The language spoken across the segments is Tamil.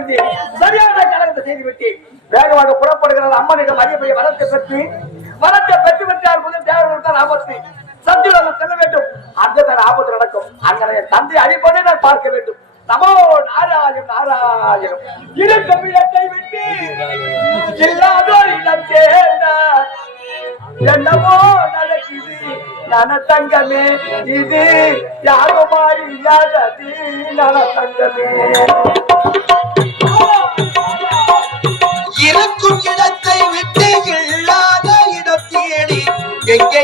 என்று சரியான கழகத்தை செய்து விட்டேன். வேகமாக புறப்படுகிறார் அம்மனிடம் அறிய வரத்தை பெற்று வரத்தை பெற்று விட்டால் முதல் தேவர்கள் ஆபத்து. சத்தியோகம் செல்ல வேண்டும். அங்கதான் ஆபத்து நடக்கும். அங்கே தந்தை அழிப்பதை நான் பார்க்க வேண்டும். நமோ நாராயணம் நாராயணம். இரு தமிழத்தை விட்டு இல்லாதோர் இடம் சேர்ந்தார் என்னமோ நடக்குது. நன தங்கமே இது யாரோ மாறி இல்லாதது. நன தங்கமே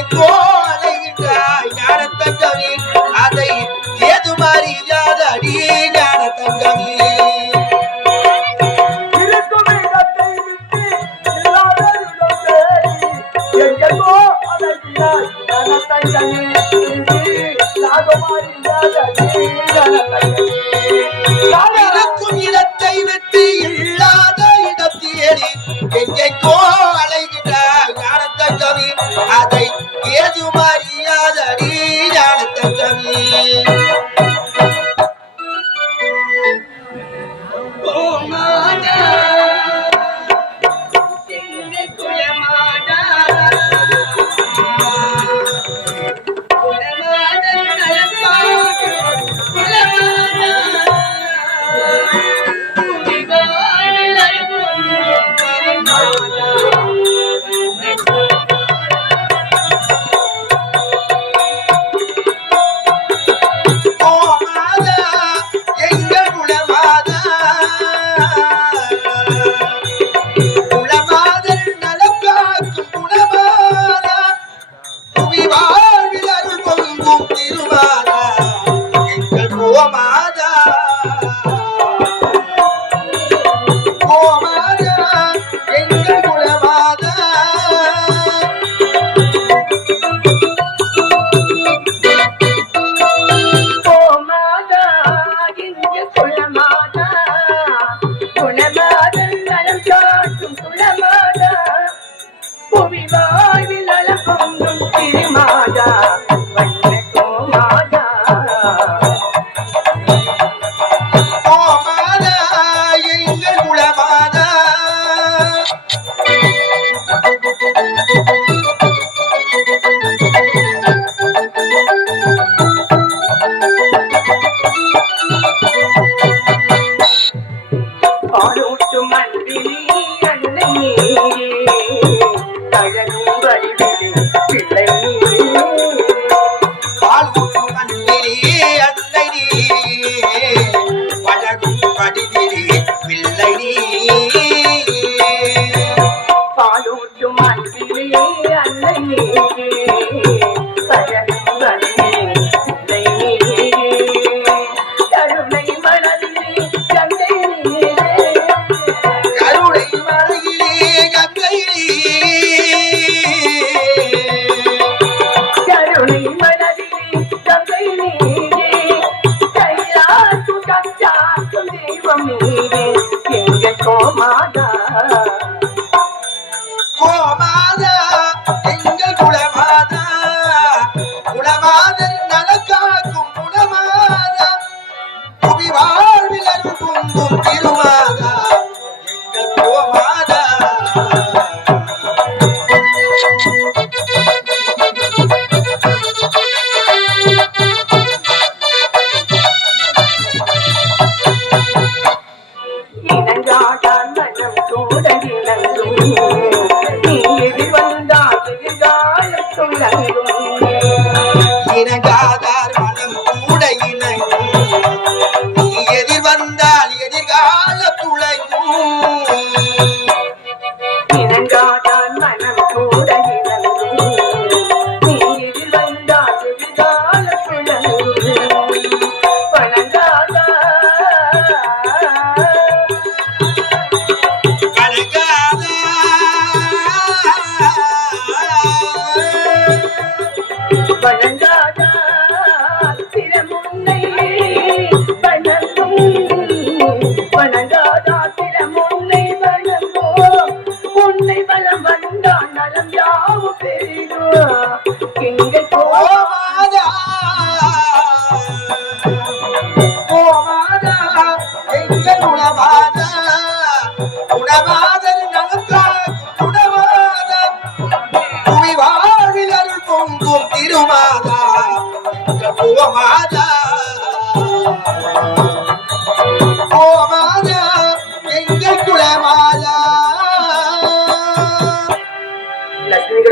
like. Oh.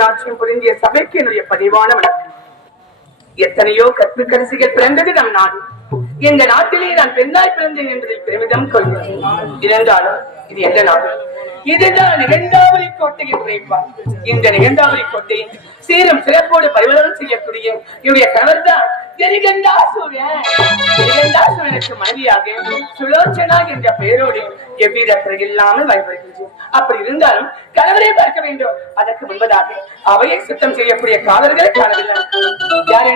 லட்சுமி புரிந்திய சபைக்கு என்னுடைய பதிவான எத்தனையோ கற்புக்கரசிகள் பிறந்தது நம் நாடு. இந்த நாட்டிலே நான் பெண்ணாய் பிறந்தேன் என்பதில் பெருமிதம் கொள்கிறேன். இருந்தாலும் இது எந்த நாடு? இதுதான் இரண்டாவது கோட்டை என்று இந்த இரண்டாவது கோட்டை சீரும் சிறப்போடு பரிவர்த்தனம் செய்யக்கூடிய இவருடைய கணவர் தான் தெரிகண்டாசூரன் மனைவியாக சுலோச்சனா என்ற பெயரோடு எவ்வித இல்லாமல் பயன்படுகின்றேன் அப்படி இருந்தாலும் கணவரை பார்க்க வேண்டும். அதற்கு முன்பதாக அவையை சுத்தம் செய்யக்கூடிய காதல்களை காணவில்லை. யார்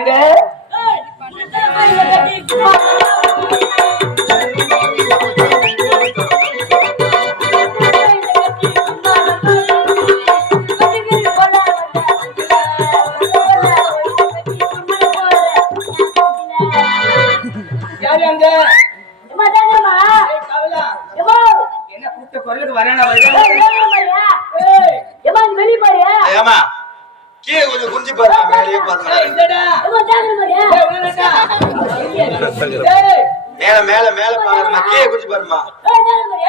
மேல மேல மேல பாருமா கீழே குஞ்சு பாருமா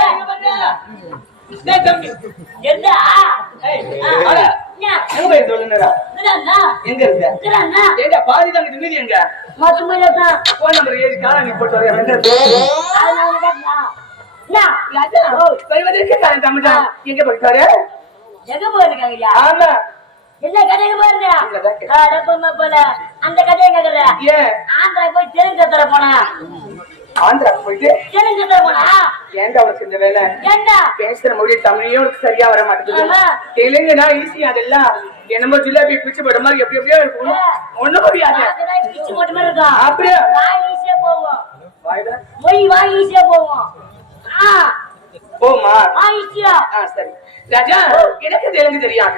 எங்க வர்ற? டேய், தம்பி. ஏய், வாடா. எங்க போய் சொல்லுங்கடா? எங்க இருக்க? எங்க பாதி தான் நிம்மதி எங்க? போன் நம்பர் ஏறி காரணம் நீ போட்டு வரேன் எங்க போயிருக்காங்கய்யா ஆமா. என்ன கதைக்கு பாருங்க போல. அந்த கதையை கேக்குற? ஆந்திரா போய் கத்துற போனா. ஆந்திரா போயிட்டு? கத்துற போனா? ஏன்டா உனக்கு இந்த வேலை? என்ன பேசுற மொழி தமிழே உனக்கு சரியா வர மாட்டேங்குது. தெலுங்குனா ஈஸி அதெல்லாம் என்னமோ ஜிலேபி பிச்சு போட மாதிரி எப்படி எப்படியோ இருக்கும். ஒண்ணும் முடியாது அதெல்லாம் பிச்சு போட்ட மாதிரி இருக்கும். அப்படியா? வாய் ஈஸியா போவோம். மொய் வாய் ஈஸியா போவோம் ஆ. போமா சரி. ராஜா எனக்கு தெலுங்கு தெரியாது.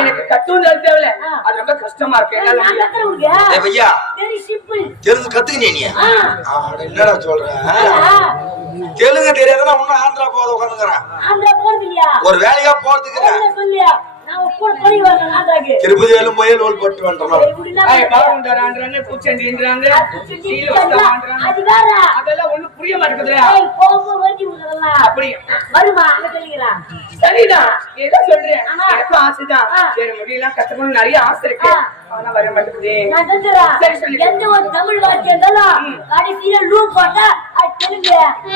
எனக்கு கத்தும் தேவையில்ல. அது ரொம்ப கஷ்டமா இருக்கு. என்னால நான் முடியாது. கத்துற உனக்கு ஏய் பையா. வெரி சிம்பிள் தெலுங்கு கத்துக்கினே நீ? ஆ. ஆட, என்னடா சொல்ற? ஆ, தெலுங்கு தெரியாதுன்னா இன்னும் ஆந்திரா போத உட்காந்துக்கிறேன் ஆந்திரா போறது இல்லையா ஒரு வேலையா போறதுக்கு பூச்செண்டின்றாங்க, சீல் வச்சான்றாங்க. அது வேற அதெல்லாம் ஒண்ணும் புரிய விடுறதெல்லாம். அப்படியா? வருமா சரிதான், ஏதோ சொல்றேன். எனக்கும் ஆசைதான். வேற மொழியெல்லாம் கத்துக்கணும்னு நிறைய ஆசை இருக்கு. ஆனா வர மாட்டேங்குதே. சரி, சொல்லு. எந்த ஒரு தமிழ் வார்த்தை இருந்தாலும் கடைசியில லூ போட்டா அது தெலுங்கு எனக்கு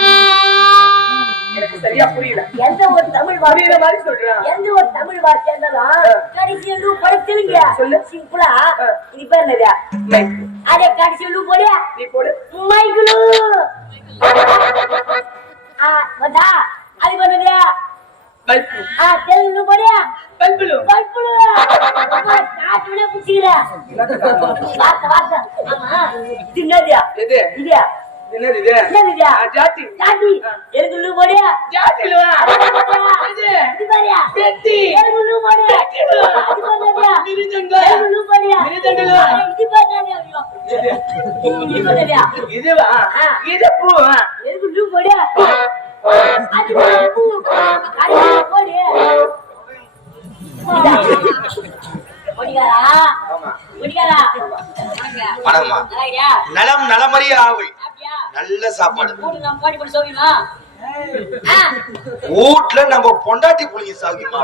சரியா புரியல. எந்த ஒரு தமிழ் வார்த்தை மாதிரி சொல்றேன். எந்த ஒரு தமிழ் வார்த்தை இருந்தாலும் கடைசியில லூ போட தெலுங்கு சொல்லு. சிம்பிளா. இது பேர் என்னது? அதே கடைசியில லூ போடு. நீ போடு. மைக்குலு வந்தா. அது பண்ணது தெலுங்கு போடு. பல்புலு. பல்புலு காட்டுல புடிச்சுக்கிற. வார்த்தை வார்த்தை. ஆமா. இது என்னது? எது? இது என்னது இது? என்னது இது? ஆ, ஜாதி. ஜாதி. தெலுங்கு போடு. ஜாதிலுவா. எது? இது பாரியா பெட்டி. மிருதங்கம். தெலுங்கு போடியா. இது ஐயோ எது? இது பண்ணது இதுவா? ஆ. இது பூவா? தெலுங்கு போடு. அது பூ அது போடு. ஒடிகாரா ஆமா. ஒடிகாரா வணக்கம்மா நல்லாயிரியா நலம் நலமறிய ஆவை அப்படியா நல்ல சாப்பாடு. போட்டு வீட்டுல நம்ம பொண்டாட்டி புளிங்க சாகிமா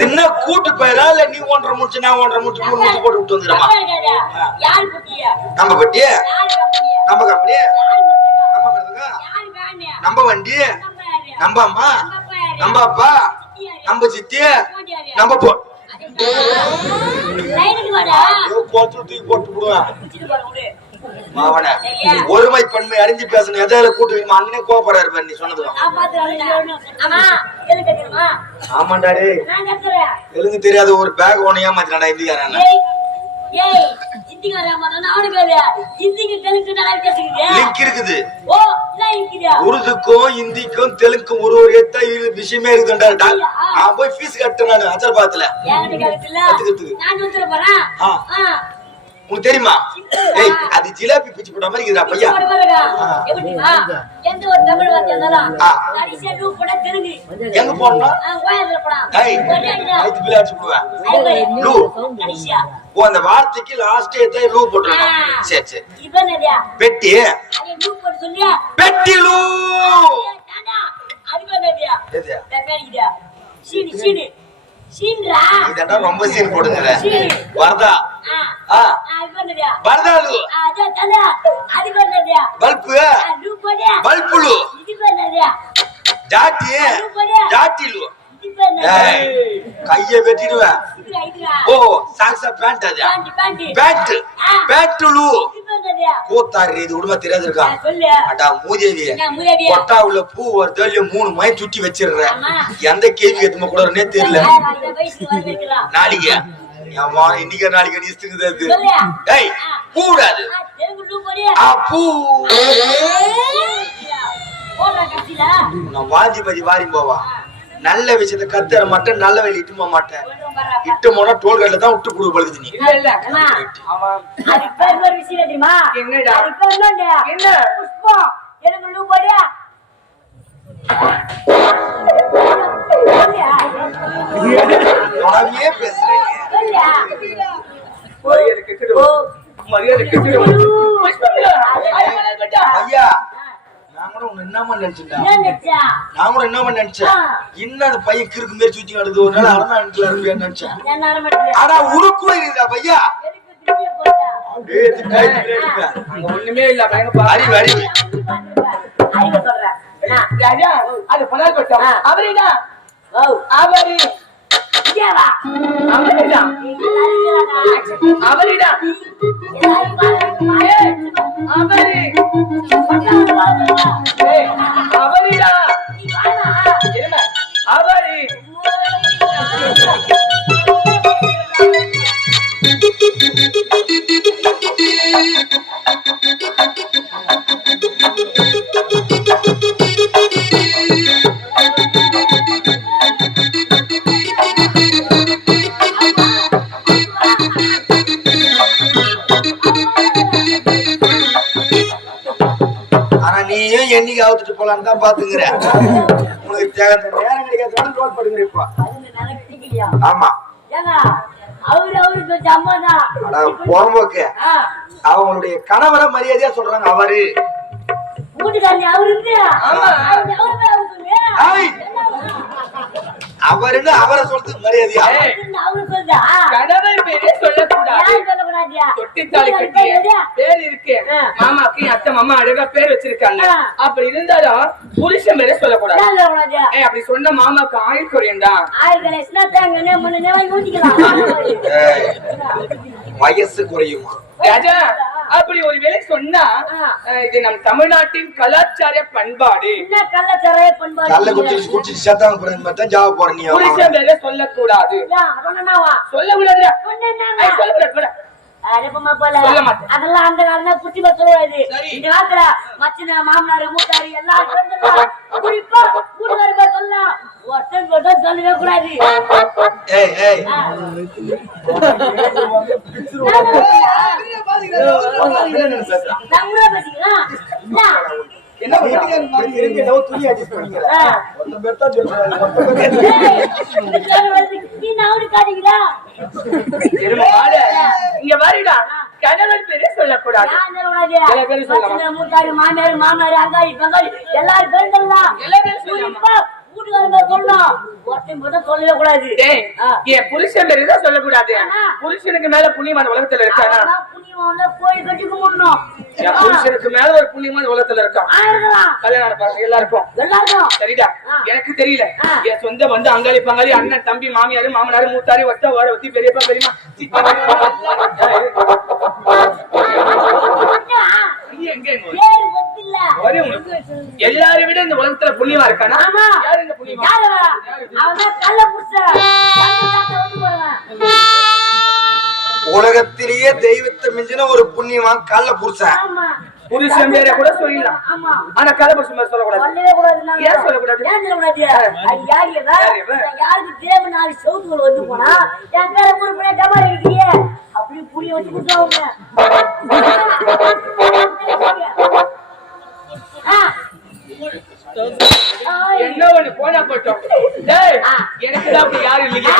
தின்ன கூட்டு போயிரா இல்ல நீ ஒன்றரை முடிச்சு நான் ஒன்றரை முடிச்சு மூணு முடிச்சு போட்டு விட்டு வந்துடுமா நம்ம பட்டிய நம்ம கம்பெனி நம்ம மிருதங்க நம்ம வண்டி நம்ம அம்மா? நம்ம அப்பா நம்ம சித்தி நம்ம போ. கோத்து தூக்கி போட்டு விடுவேன். மாவன ஒருமை பன்மை அறிஞ்சு பேசணும். எதாவது கூட்டு வைமா அண்ணனே கோபப்படுறாரு நீ சொன்னதும் நான் பாத்துறேன் ஆமா எதுக்கு தெரியுமா ஆமாண்டாடி நான் கத்துறேன் தெலுங்கு தெரியாத ஒரு பேக் ஒன்னு ஏமாத்தினாடா இந்திக்காரன் உருதுக்கும் ஹிந்திக்கும் தெலுங்குக்கும் ஒரு ஒரு விஷயமே இருக்குதுண்டா நான் போய் ஃபீஸ் கட்டு நான் கேட்கல கத்துக்கிறதுக்கு. உனக்கு தெரியுமா? ஏய் அது ஜிலேபி பிச்சு போட்ட மாதிரி இருக்குடா பையா போட எந்த ஒரு தமிழ் வார்த்தை இருந்தாலும். கடைசியா டூ போட்டா தெலுங்கு. எங்க போடணும் ஆ, ஓயாதுல போடா. ஏய். ஐந்து பிள்ளை அடிச்சு போடுவேன். லூ. கடைசியா. ஓ அந்த வார்த்தைக்கு லாஸ்ட் ஏத்த லூ போட்டுருக்கோம் ஆ. சரி சரி இது என்னடியா? பெட்டி லூ போட்டு சொல்லியா? பெட்டி லூ ஏய், தாண்டா. அது என்னடியா? எது. சீனி, சீனி. இதெல்லாம் ரொம்ப சீன் போடுங்க சீனி. வரதா ஆ. ஆ ஆ, இது என்னடியா? வரதா லூ ஆ, அதான் தாண்டா. அது என்னடியா? பல்பு ஆ, லூ போடு. பல்பு லூ இது என்னடியா? ஜாட்டி லூ போடு. ஜாட்டி லூ இது என்னடியா? ஏய் கைய வெட்டிடுவேன். ஓ சாக்ஸா பேண்ட் அது பேண்ட், பேண்ட். கூத்தாரு இது உடம்ப தெரியாது இருக்கா ஆ, சொல்லு. அடா மூதேவி என்ன மூதேவி? கொட்டா உள்ள பூ வருதோ இல்லையோ மூணு மை சுட்டி வச்சிடுறேன். எந்த கேள்வி எதுமா கூடனே தெரியல. நாளைக்கு இன்னைக்கு நாளைக்கு நீ சொல்லியா? ஏய் பூடாது பூ வாந்தி பதி வாரி போவா நல்ல விஷயத்த கத்துற மாட்டேன் நல்ல வேலை இட்டு போக மாட்டேன். இட்டு போனா டோல்கேட்ல தான் விட்டு கொடு பழுகுது நீ இல்ல இல்ல அவன் அதுக்கு பேர் ஒரு விஷயம் தெரியுமா? என்னடா? பேர் என்னண்டு? என்ன? புஷ்பம். தெலுங்கு லூ போடு. சொல்லியா? தொடர்ந்தே பேசுறேன் சொல்லியா? மரியாதை கெட்டுடுவோம் மரியாதை கெட்டுடுவோம் புஷ்பங்களா? அது மரியாதை கெட்டா? ஐயா கூட உன்னை என்னமா நினைச்சேன்டா என்ன நினைச்சா? நான் கூட என்னமா நினைச்சேன். ஆ. இன்னும் அந்த பையன் கிறுக்கு மாரி சுத்தி ஒரு நாள் நினைச்சேன்? ஆனா உருக்குள்ள இருக்குதா பையா? ஒண்ணுமே இல்ல அறிவு அறிவு. அது பணம் கொட்டம். அவரிடா. அவரி. இங்கே வா. அவரிடா அவரிடா எல்லாரும் நீயும் என்னைக்கு அவுத்துட்டு போலான்னு தான் பாத்துங்கிற உனக்கு தேவை நேரம் கிடைக்காத ரோல் படுங்கிற இப்போ? ஆமா. ஆ, அவங்களுடைய கணவரை மரியாதையா சொல்றாங்க அவரு. வீட்டுக்காரங்க அவரு இருக்கு. அவருன்னு சொல்றது மரியாதையா. அவரு? கணவர் பேரே சொல்லக்கூடாது சொல்லக்கூடாதியா? கட்டிய பேர் இருக்கு. மாமாக்கு அத்தை மாமா அழகா பேர் வச்சிருக்காங்க. அப்படி இருந்தாலும் புருஷன் பேரே சொல்லக்கூடாது அப்படி சொன்ன மாமாக்கு ஆயுள் ஊத்திக்கலாம். ஏய், வயசு குறையுமா ராஜா அப்படி ஒரு வேலை சொன்னா இது நம் தமிழ்நாட்டின் கலாச்சார பண்பாடு என்ன கள்ளச்சாராய பண்பாடு? குடிச்சு குடிச்சு மாதிரி தான் ஜாவ போற நீ புருஷன் பேரே சொல்லக்கூடாது? சொல்லக்கூடாது. சொல்லக்கூடாது. அதெல்லாம் அந்த காலம் புத்தி பத்துவாது சரி. இந்த காலத்துல மச்சன மாமனாரு மூத்தாரு சொல்லலாம் ஒருத்தன் போட்டா சொல்லவே கூடாது. என்ன? துணி அட்ஜஸ்ட் பண்ணிக்கிற ஆ. ஒருத்தன் பேர் தான் சொல்றாரு மொத்த பேர் ஏய், இந்த காலம் வருது. நீ நாவுடு காட்டுகிறா திரும்ப வாடு. இங்க வாரிடா கணவன் பேரே சொல்லக்கூடாது. மாமியாரு மாமனாரு அங்காளி பங்காளி எல்லாரும் பேர் சொல்லலாம். வீட்டுக்காரங்க சொல்லவே கூடாது. என் புருஷன் தான் சொல்லக்கூடாது. புருஷனுக்கு மேல புண்ணியமான உலகத்துல இருக்கானா புண்ணியவான்ல கோயில். என் புருஷனுக்கு மேல ஒரு புண்ணியமான உலகத்துல இருக்கான். கல்யாணம் பாருங்க எல்லாருக்கும் எல்லாருக்கும். சரிடா. எனக்கு தெரியல. என் சொந்த வந்து அங்காளி பங்காளி அண்ணன் தம்பி மாமியாரு மாமனாரு மூத்தாரி ஒத்த ஓர ஒத்தி பெரியப்பா பெரியமா சித்தப்பா, அண்ணா, நீ எங்க இங்க வர? பேரு ஒத்தில்ல. ஒரே உனக்கு. எல்லாரை விட இந்த உலகத்துல புண்ணியமா இருக்கானா புண்ணியமா புருஷன். உலகத்திலேயே தெய்வத்தை மிஞ்சின ஒரு புண்ணியவான் கல்ல புருஷன். புருஷன் பேரை கூட சொல்லலாம் ஆமா. ஆனா கலபுருஷன் பேர் சொல்லக்கூடாது. ஏன் சொல்லக்கூடாது? ஏன் சொல்லக்கூடாது? யாருக்கு தெரியாம நாலு செவுத்துக்குள்ள வந்து போனா, என் பேரை குறிப்பிட டமால் அடிக்கிறியே? அப்படி புரிய வச்சு கொடுத்தாங்க என்ன ஒண்ணு போனா போட்டோம். எனக்கு அப்படி யாரும் இல்லையே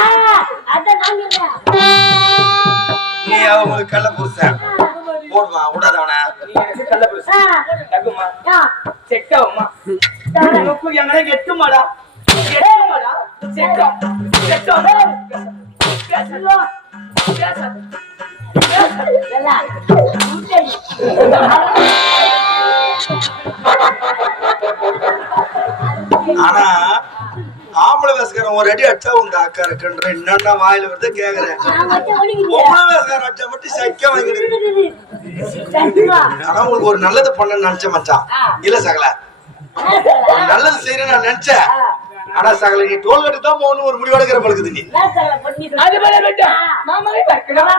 நீ அவங்களுக்கு கள்ள புருஷன் போடுமா விடாத அவனை. நீ எனக்கு கள்ள புருஷ தகுமா ஆ, செக்காவுமா? தரேன். உனக்கு எங்கன எட்டுமாடா எட்டுமாடா. முட்டை. ஆனா ஆம்பளை வேசக்காரன் ஒரு அடி அடிச்சா உங்க அக்கா இருக்குன்ற என்னென்ன வாயில வருது கேக்குறேன். பொம்பளை வேசக்காரன் அடிச்சா மட்டும் சைக்க வாங்கிடுது. ஆனா உங்களுக்கு ஒரு நல்லது பண்ண நினைச்சேன் மச்சான். இல்ல சகல. ஒரு நல்லது செய்யறேன்னு நான் நினைச்சேன். ஆனா சகல நீ டோல் கட்டு தான் போகணும் ஒரு முடிவு எடுக்கிற பழகுது நீ. அது விட்டா மாமாவே பார்க்கணும்.